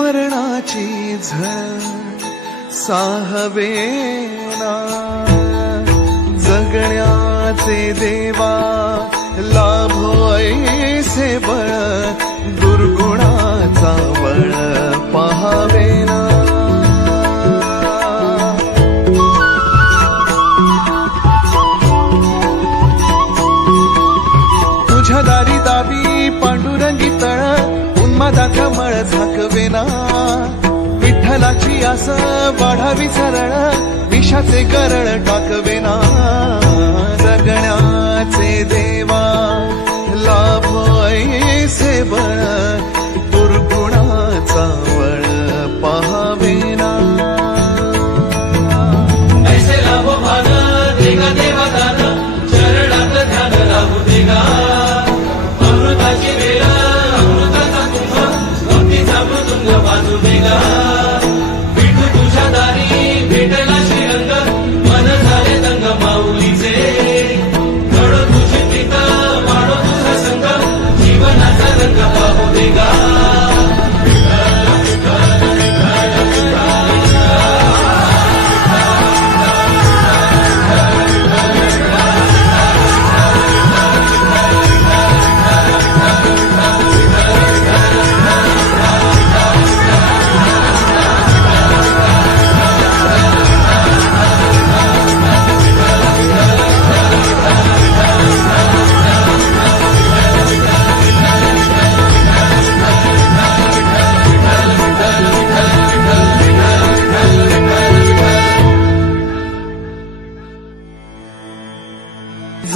स्मरणाची झळ साहवेना जगण्याचे देवा लाभो विठ्ठलाची आस वाढावी सरळ विषाचे गरळ टाकवेना जगण्याचे देवा लाभ ऐसे बळ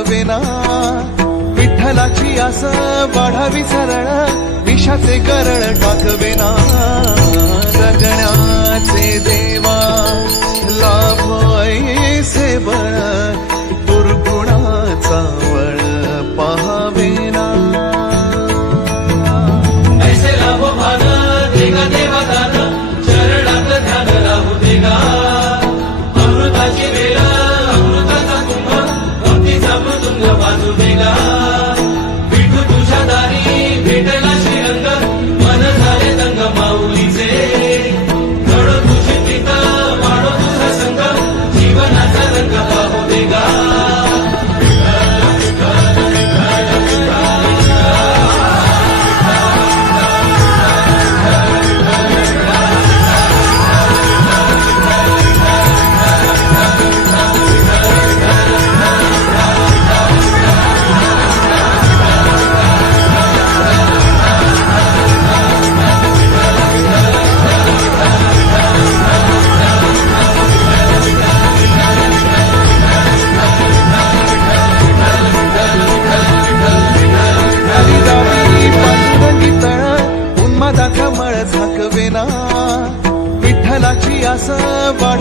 झाकवेना विठ्ठलाची आस वाढावी सरळ विषाचे करळ टाकवेना जगण्याचे देवा.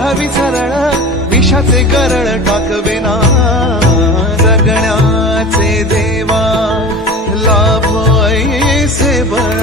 वाढावी सरळ विषाचे गरळ टाकवेना जगण्याचे देवा लाभ ऐसे बळ